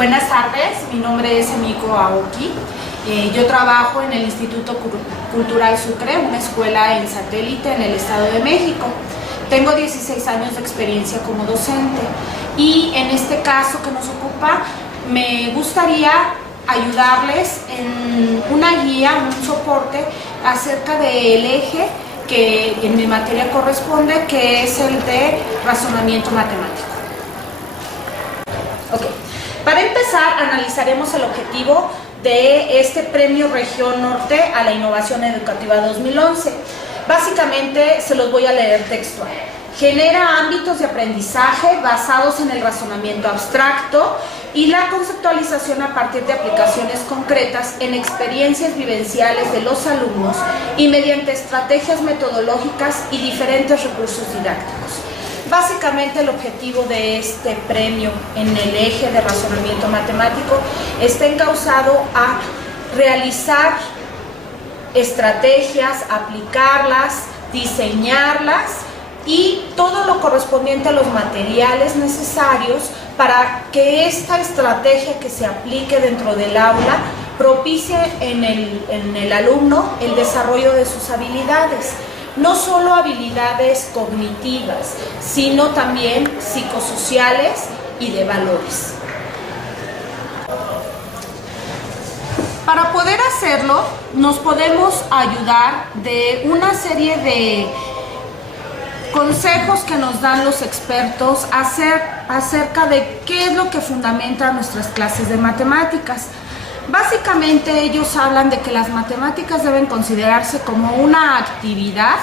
Buenas tardes, mi nombre es Emiko Aoki. Yo trabajo en el Instituto Cultural Sucre, una escuela en satélite en el Estado de México. Tengo 16 años de experiencia como docente y en este caso que nos ocupa me gustaría ayudarles en una guía, un soporte acerca del eje que en mi materia corresponde, que es el de razonamiento matemático. Okay. Para empezar, analizaremos el objetivo de este Premio Región Norte a la Innovación Educativa 2011. Básicamente, se los voy a leer textual. Genera ámbitos de aprendizaje basados en el razonamiento abstracto y la conceptualización a partir de aplicaciones concretas en experiencias vivenciales de los alumnos y mediante estrategias metodológicas y diferentes recursos didácticos. Básicamente el objetivo de este premio en el eje de razonamiento matemático está encauzado a realizar estrategias, aplicarlas, diseñarlas y todo lo correspondiente a los materiales necesarios para que esta estrategia que se aplique dentro del aula propicie en el alumno el desarrollo de sus habilidades. No solo habilidades cognitivas, sino también psicosociales y de valores. Para poder hacerlo, nos podemos ayudar de una serie de consejos que nos dan los expertos acerca de qué es lo que fundamenta nuestras clases de matemáticas. Básicamente ellos hablan de que las matemáticas deben considerarse como una actividad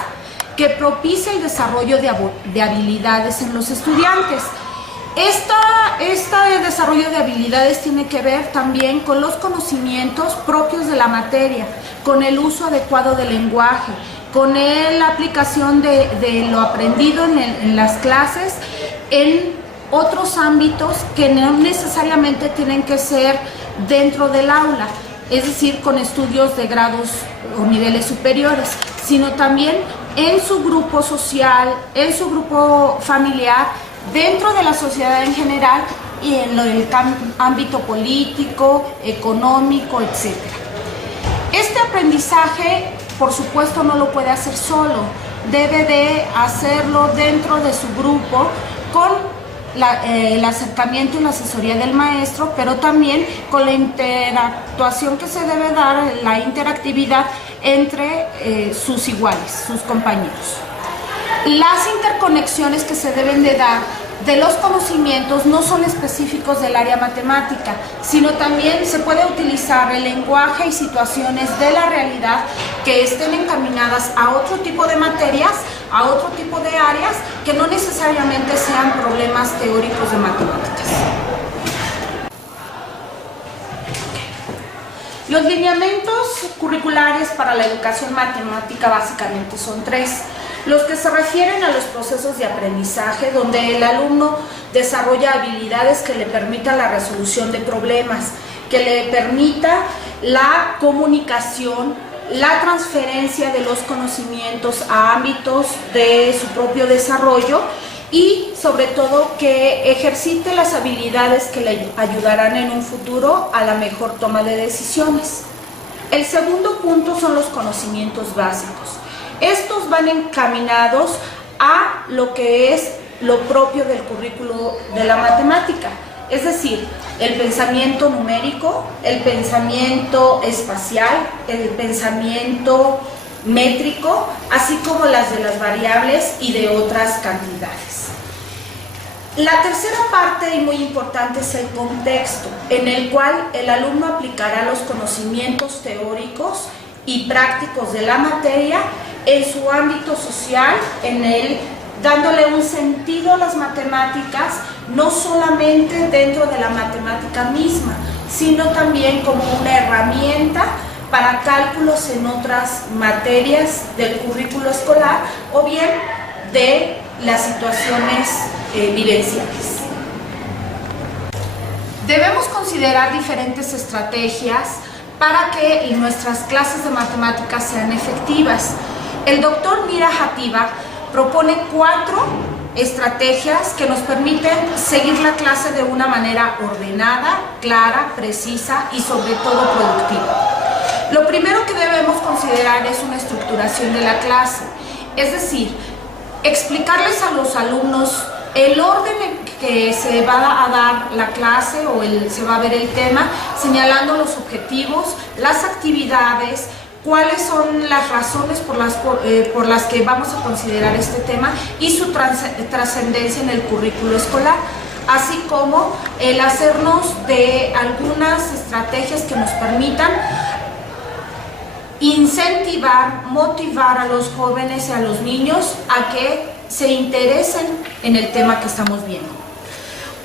que propicia el desarrollo de habilidades en los estudiantes. Este desarrollo de habilidades tiene que ver también con los conocimientos propios de la materia, con el uso adecuado del lenguaje, con la aplicación de lo aprendido en las clases en otros ámbitos que no necesariamente tienen que ser dentro del aula, es decir, con estudios de grados o niveles superiores, sino también en su grupo social, en su grupo familiar, dentro de la sociedad en general y en el ámbito político, económico, etc. Este aprendizaje, por supuesto, no lo puede hacer solo, debe de hacerlo dentro de su grupo con el acercamiento y la asesoría del maestro, pero también con la interactuación que se debe dar, la interactividad entre sus iguales, sus compañeros. Las interconexiones que se deben de dar de los conocimientos no son específicos del área matemática, sino también se puede utilizar el lenguaje y situaciones de la realidad que estén encaminadas a otro tipo de materias, a otro tipo de áreas que no necesariamente sean problemas teóricos de matemáticas. Los lineamientos curriculares para la educación matemática básicamente son tres. Los que se refieren a los procesos de aprendizaje, donde el alumno desarrolla habilidades que le permitan la resolución de problemas, que le permita la comunicación, la transferencia de los conocimientos a ámbitos de su propio desarrollo y sobre todo que ejercite las habilidades que le ayudarán en un futuro a la mejor toma de decisiones. El segundo punto son los conocimientos básicos. Estos van encaminados a lo que es lo propio del currículo de la matemática, es decir, el pensamiento numérico, el pensamiento espacial, el pensamiento métrico, así como las de las variables y de otras cantidades. La tercera parte y muy importante es el contexto, en el cual el alumno aplicará los conocimientos teóricos y prácticos de la materia en su ámbito social, dándole un sentido a las matemáticas, no solamente dentro de la matemática misma, sino también como una herramienta para cálculos en otras materias del currículo escolar o bien de las situaciones vivenciales. Debemos considerar diferentes estrategias para que nuestras clases de matemáticas sean efectivas. El doctor Mira Jatiba propone 4 estrategias que nos permiten seguir la clase de una manera ordenada, clara, precisa y sobre todo productiva. Lo primero que debemos considerar es una estructuración de la clase, es decir, explicarles a los alumnos el orden en que se va a dar la clase o se va a ver el tema, señalando los objetivos, las actividades, cuáles son las razones por las que vamos a considerar este tema y su trascendencia en el currículo escolar, así como el hacernos de algunas estrategias que nos permitan incentivar, motivar a los jóvenes y a los niños a que se interesen en el tema que estamos viendo.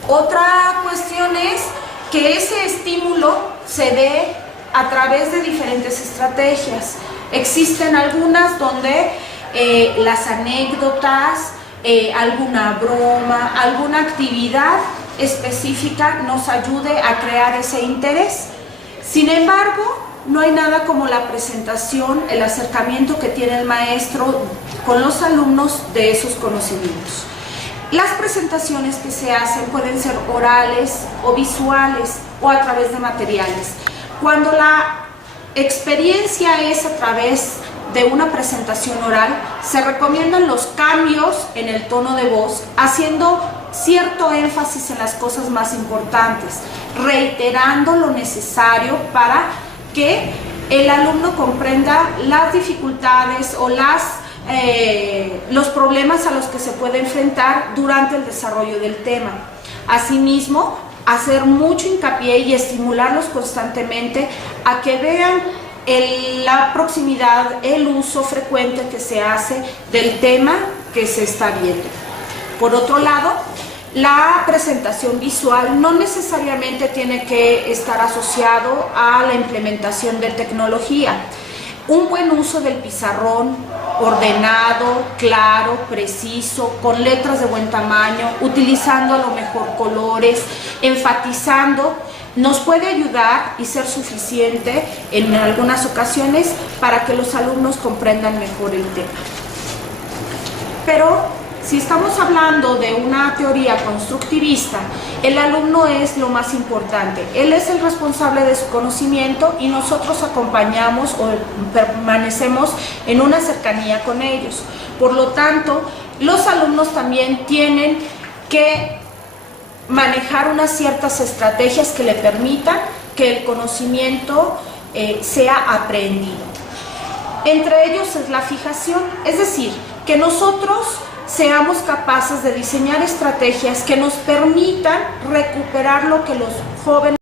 Otra cuestión es que ese estímulo se dé a través de diferentes estrategias. Existen algunas donde las anécdotas, alguna broma, alguna actividad específica nos ayude a crear ese interés. Sin embargo, no hay nada como la presentación, el acercamiento que tiene el maestro con los alumnos de esos conocimientos. Las presentaciones que se hacen pueden ser orales o visuales o a través de materiales. Cuando la experiencia es a través de una presentación oral, se recomiendan los cambios en el tono de voz, haciendo cierto énfasis en las cosas más importantes, reiterando lo necesario para que el alumno comprenda las dificultades o los problemas a los que se puede enfrentar durante el desarrollo del tema. Asimismo, hacer mucho hincapié y estimularlos constantemente a que vean la proximidad, el uso frecuente que se hace del tema que se está viendo. Por otro lado, la presentación visual no necesariamente tiene que estar asociado a la implementación de tecnología. Un buen uso del pizarrón, ordenado, claro, preciso, con letras de buen tamaño, utilizando a lo mejor colores, enfatizando, nos puede ayudar y ser suficiente en algunas ocasiones para que los alumnos comprendan mejor el tema. Pero si estamos hablando de una teoría constructivista, el alumno es lo más importante. Él es el responsable de su conocimiento y nosotros acompañamos o permanecemos en una cercanía con ellos. Por lo tanto, los alumnos también tienen que manejar unas ciertas estrategias que le permitan que el conocimiento sea aprendido. Entre ellos es la fijación, es decir, que nosotros seamos capaces de diseñar estrategias que nos permitan recuperar lo que los jóvenes